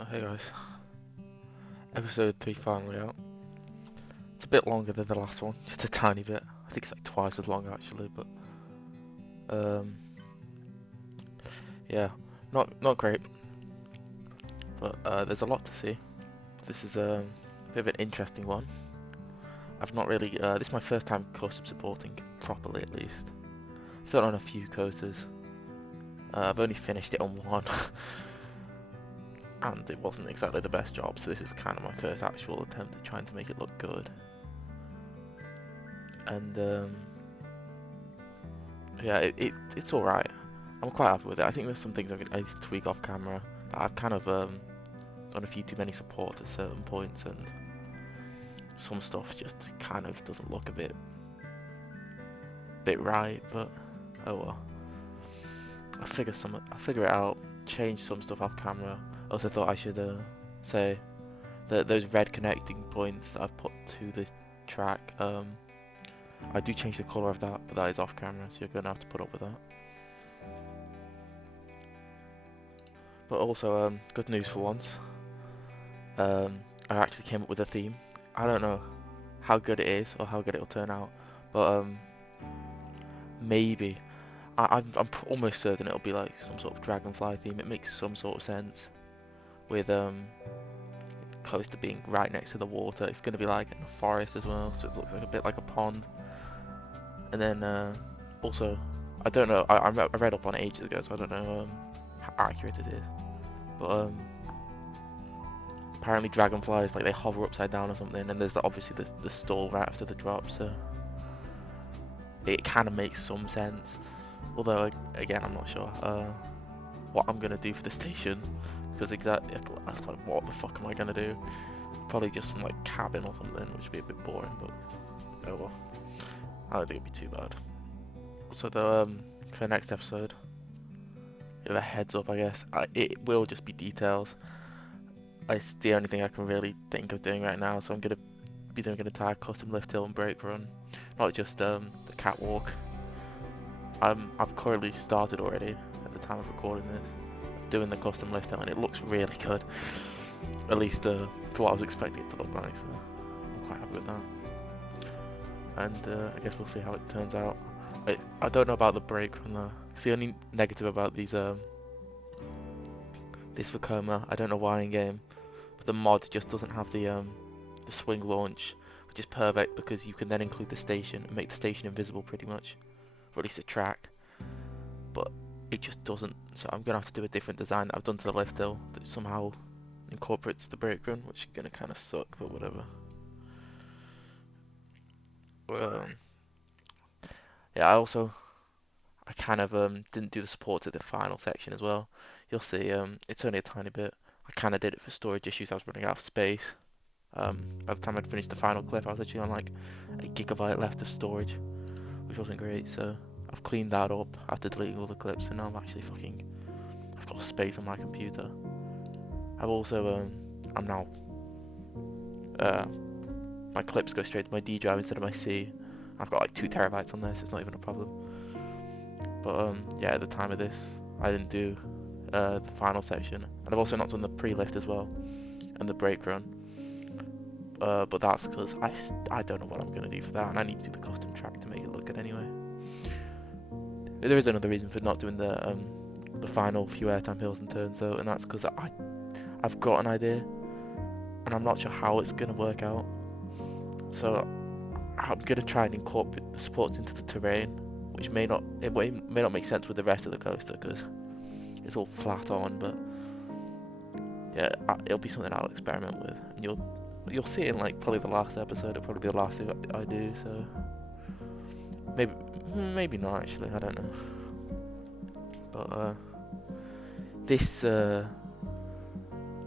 Hey guys, episode 3 finally out. It's a bit longer than the last one, just a tiny bit. I think it's like twice as long actually, but um, yeah, not great. But there's a lot to see. This is a bit of an interesting one. I've not really. This is my first time custom supporting properly, at least. I've done on a few coasters. I've only finished it on one, and it wasn't exactly the best job. So this is kind of my first actual attempt at trying to make it look good. And yeah, it's all right. I'm quite happy with it. I think there's some things I need to tweak off camera. I've kind of done a few too many supports at certain points, and some stuff just kind of doesn't look a bit right. But oh well. I'll figure it out. Change some stuff off camera. I also thought I should say that those red connecting points that I've put to the track. I do change the color of that, but that is off camera, so you're gonna have to put up with that. But also, good news for once. I actually came up with a theme. I don't know how good it is or how good it'll turn out, but maybe I'm almost certain it'll be like some sort of dragonfly theme. It makes some sort of sense with close to being right next to the water. It's gonna be like in a forest as well, so it looks like a bit like a pond. And then also, I don't know. I read up on it ages ago, so I don't know how accurate it is, but apparently dragonflies, like, they hover upside down or something, and there's obviously the stall right after the drop, so it kind of makes some sense. Although again, I'm not sure what I'm gonna do for the station, because exactly, like, what the fuck am I gonna do? Probably just some like cabin or something, which would be a bit boring, but oh well. I don't think it'd be too bad. So for the next episode, give a heads up, I guess. It will just be details. It's the only thing I can really think of doing right now, so I'm gonna be doing an entire custom lift hill and brake run, not just the catwalk. I've currently started already at the time of recording this, doing the custom lift hill, and it looks really good. At least for what I was expecting it to look like, so I'm quite happy with that. And I guess we'll see how it turns out. I don't know about the brake run though. 'Cause the only negative about these this Vekoma, I don't know why in game, but the mod just doesn't have the swing launch, which is perfect because you can then include the station and make the station invisible pretty much, or at least a track. But it just doesn't, so I'm gonna have to do a different design that I've done to the lift hill that somehow incorporates the brake run, which is gonna kind of suck, but whatever. Um, yeah, I kind of didn't do the support at the final section as well. You'll see, it's only a tiny bit. I kind of did it for storage issues. I was running out of space. By the time I'd finished the final clip, I was actually on like a gigabyte left of storage, which wasn't great. So I've cleaned that up after deleting all the clips, and now I've got space on my computer. I've also, I'm now, uh, my clips go straight to my D drive instead of my C. I've got like 2 terabytes on there, so it's not even a problem. But yeah, at the time of this, I didn't do the final section, and I've also not done the pre-lift as well, and the brake run. But that's because I don't know what I'm gonna do for that, and I need to do the custom track to make it look good anyway. There is another reason for not doing the final few airtime hills and turns though, and that's because I've got an idea, and I'm not sure how it's gonna work out. So I'm gonna try and incorporate the supports into the terrain, which may not make sense with the rest of the coaster because it's all flat on. But yeah, it'll be something I'll experiment with, and you'll see it in like probably the last episode. It'll probably be the last thing I do. So maybe not actually. I don't know. But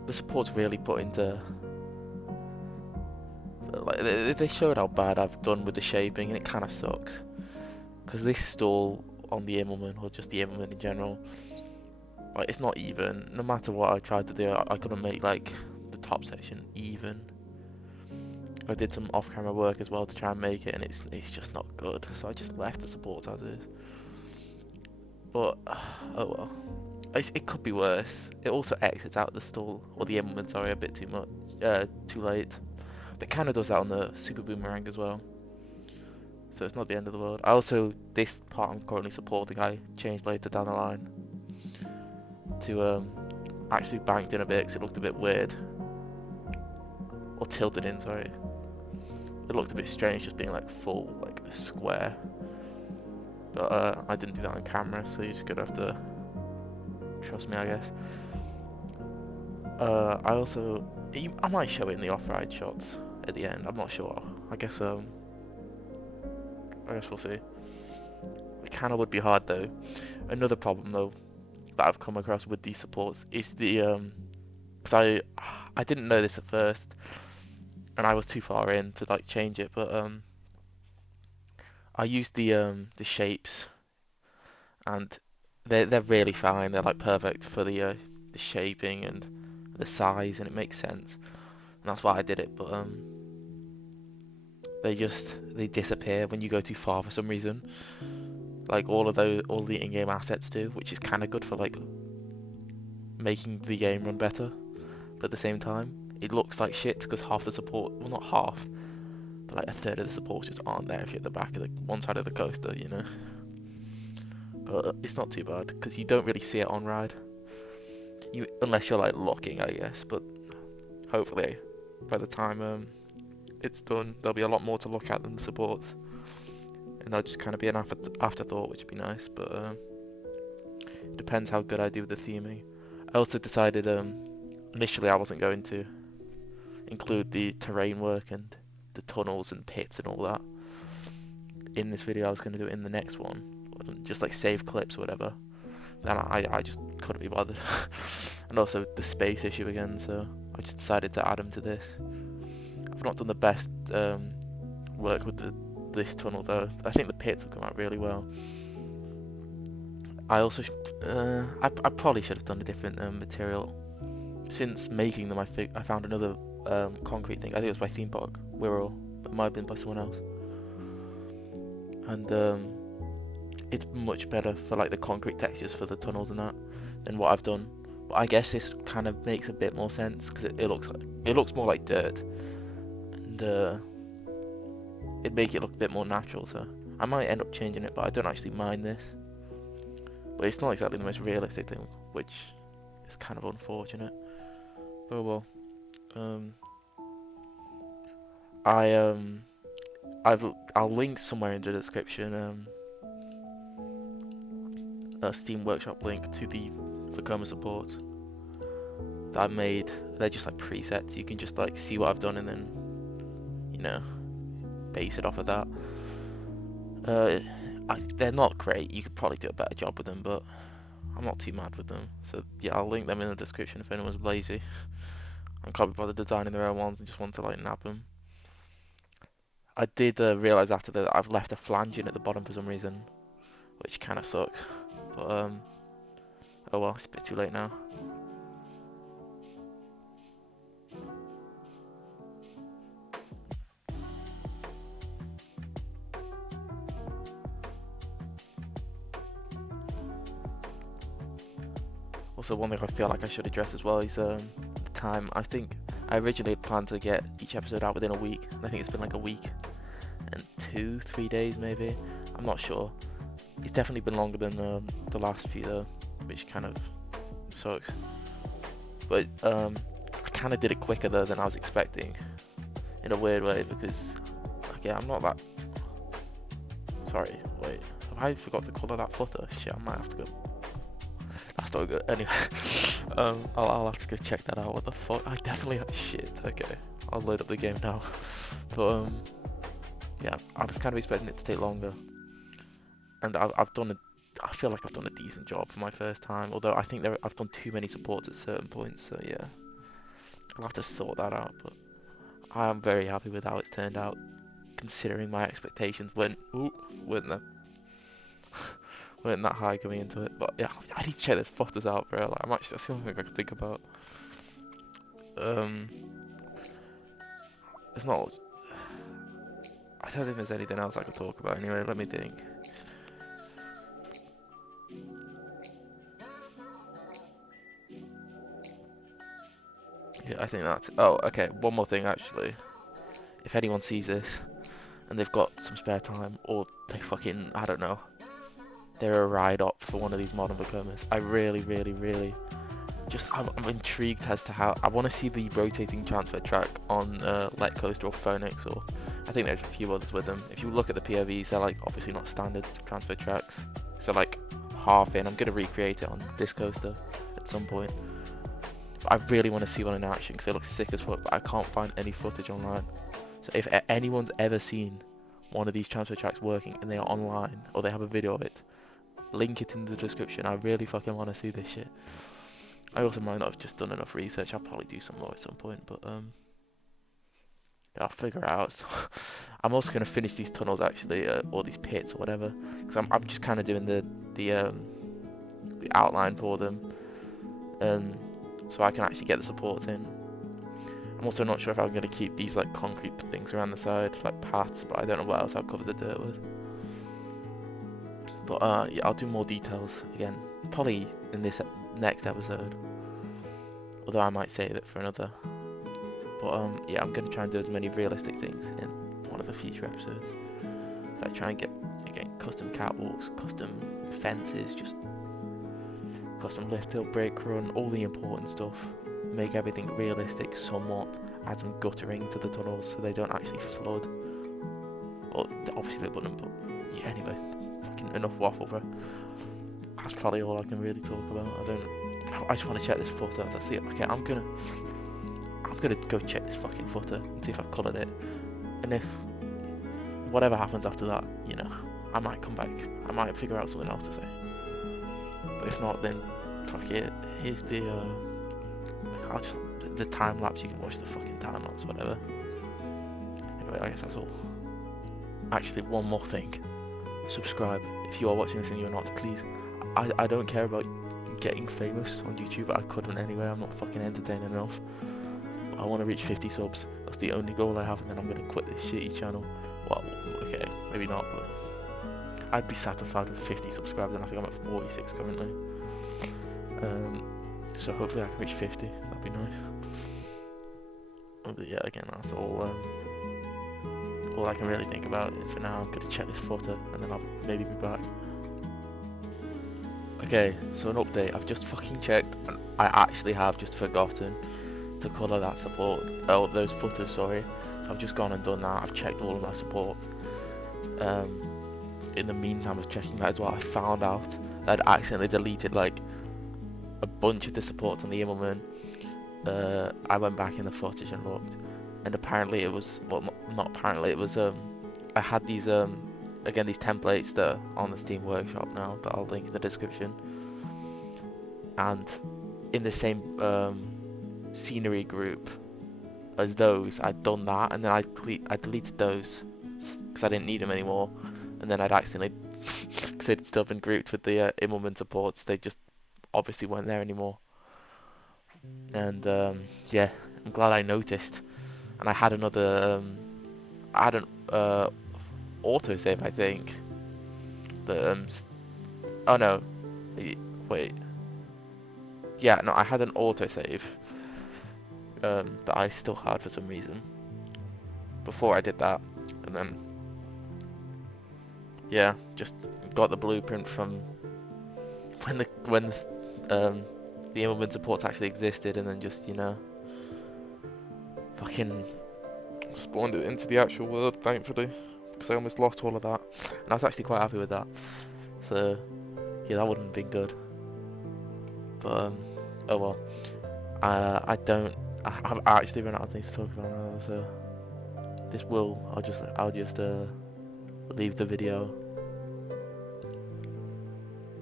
the support's really put into, like, they showed how bad I've done with the shaping, and it kind of sucks. Because this stall on the Immelman, or just the Immelman in general, like, it's not even. No matter what I tried to do, I couldn't make like the top section even. I did some off-camera work as well to try and make it, and it's just not good. So I just left the supports as is. But oh well. it could be worse. It also exits out the stall, or the inventory a bit too much, too late. But it kind of does that on the Super Boomerang as well. So it's not the end of the world. I also, this part I'm currently supporting, I changed later down the line to actually banked in a bit because it looked a bit weird. Or tilted in, sorry. It looked a bit strange just being like full, like square. But I didn't do that on camera, so you're just gonna have to trust me, I guess. I also, I might show it in the off-ride shots at the end. I'm not sure. I guess we'll see. It kind of would be hard though. Another problem though that I've come across with these supports is the because I didn't know this at first, and I was too far in to like change it, but I used the shapes, and they're really fine. They're like perfect for the shaping and the size, and it makes sense. And that's why I did it. But they disappear when you go too far for some reason. Like all the in-game assets do, which is kind of good for like making the game run better. But at the same time, it looks like shit because half the support, well not half, but like a third of the supports just aren't there if you're at the back of the one side of the coaster, you know. But it's not too bad because you don't really see it on ride, unless you're like looking, I guess. But hopefully, by the time it's done, there'll be a lot more to look at than the supports, and that'll just kind of be an afterthought, which would be nice. But it depends how good I do with the theming. I also decided initially I wasn't going to include the terrain work and the tunnels and pits and all that in this video. I was going to do it in the next one, just like save clips or whatever. Then I just couldn't be bothered. And also the space issue again, so I just decided to add them to this. I've not done the best work with this tunnel though. I think the pits will come out really well. I also I probably should have done a different material. Since making them, I found another concrete thing. I think it was by Theme Park Wirral, but it might have been by someone else. And it's much better for like the concrete textures for the tunnels and that than what I've done. But I guess this kind of makes a bit more sense because it looks more like dirt, and it make it look a bit more natural. So I might end up changing it, but I don't actually mind this. But it's not exactly the most realistic thing, which is kind of unfortunate. Oh well. I'll link somewhere in the description a Steam Workshop link to the Vekoma supports that I made. They're just like presets. You can just like see what I've done and then, you know, base it off of that. They're not great. You could probably do a better job with them, but I'm not too mad with them. So yeah, I'll link them in the description if anyone's lazy and can't be bothered designing their own ones and just want to like nab them. I did realise after that I've left a flange in at the bottom for some reason, which kind of sucks. But oh well, it's a bit too late now. Also, one thing I feel like I should address as well is the time. I think I originally had planned to get each episode out within a week, and I think it's been like a week and 2-3 days maybe. I'm not sure. It's definitely been longer than the last few though, which kind of sucks. But I kind of did it quicker though than I was expecting, in a weird way, because again, I'm not that. Sorry, wait. Have I forgot to colour that footer? Shit, I might have to go. That's not good. Anyway, I'll have to go check that out. What the fuck? I definitely shit. Okay, I'll load up the game now. But yeah, I was kind of expecting it to take longer, and I've done a. I feel like I've done a decent job for my first time. Although I think I've done too many supports at certain points. So yeah, I'll have to sort that out. But I am very happy with how it's turned out, considering my expectations weren't that weren't that high coming into it. But yeah, I need to check those photos out, bro. Like, that's the only thing I can think about. There's not. I don't think there's anything else I could talk about. Anyway, let me think. Yeah, I think that's. Oh, okay. One more thing actually. If anyone sees this and they've got some spare time, or they fucking, I don't know, they're a ride up for one of these modern Vekomas, I really, really, really just I'm intrigued as to how I want to see the rotating transfer track on Let Coaster or Phoenix, or I think there's a few others with them. If you look at the POVs, they're like obviously not standard transfer tracks, so like half in. I'm gonna recreate it on this coaster at some point. But I really want to see one in action because it looks sick as fuck, but I can't find any footage online. So if anyone's ever seen one of these transfer tracks working and they are online or they have a video of it, link it in the description. I really fucking want to see this shit. I also might not have just done enough research. I'll probably do some more at some point, but yeah, I'll figure it out. So, I'm also gonna finish these tunnels actually, or these pits or whatever, because I'm just kind of doing the outline for them, so I can actually get the supports in. I'm also not sure if I'm gonna keep these like concrete things around the side, like paths, but I don't know what else I'll cover the dirt with. But yeah, I'll do more details again, probably in this next episode. Although I might save it for another. But yeah, I'm gonna try and do as many realistic things in one of the future episodes. Like try and get again custom catwalks, custom fences, just custom lift hill, brake run, all the important stuff. Make everything realistic somewhat. Add some guttering to the tunnels so they don't actually flood. Well, obviously they wouldn't, but yeah, anyway. Fucking enough waffle, bro. That's probably all I can really talk about. I just want to check this footer. Let's see. Okay, I'm gonna go check this fucking footer and see if I've coloured it. And if whatever happens after that, you know, I might come back. I might figure out something else to say. But if not, then fuck it. Here's the time lapse. You can watch the fucking time lapse, whatever. Anyway, I guess that's all. Actually, one more thing. Subscribe if you are watching this and you're not. Please. I don't care about getting famous on YouTube. I couldn't anyway. I'm not fucking entertaining enough. But I want to reach 50 subs. That's the only goal I have, and then I'm gonna quit this shitty channel. Well, okay, maybe not, but I'd be satisfied with 50 subscribers, and I think I'm at 46 currently. So hopefully I can reach 50. That'd be nice. But yeah, again, that's all I can really think about for now. I'm gonna check this footer, and then I'll maybe be back. Okay, so an update. I've just fucking checked, and I actually have just forgotten to colour that support. Oh, those footers, sorry. So I've just gone and done that. I've checked all of my support. In the meantime of checking that as well, I found out that I'd accidentally deleted like a bunch of the supports on the Immelman. I went back in the footage and looked, and apparently it was, well, not apparently, it was I had these again, these templates that are on the Steam Workshop now that I'll link in the description, and in the same scenery group as those, I'd done that, and then I deleted those because I didn't need them anymore, and then I'd accidentally, because they'd still been grouped with the Immelman supports, they just obviously weren't there anymore. And yeah, I'm glad I noticed. And I had another, I had an autosave, I think. That oh no, wait. Yeah, no, I had an autosave that I still had for some reason before I did that, and then yeah, just got the blueprint from when the Immelman supports actually existed, and then just, you know, fucking spawned it into the actual world, thankfully, because I almost lost all of that, and I was actually quite happy with that. So yeah, that wouldn't have been good, but oh well. I've actually run out of things to talk about now, so I'll just leave the video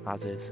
as is.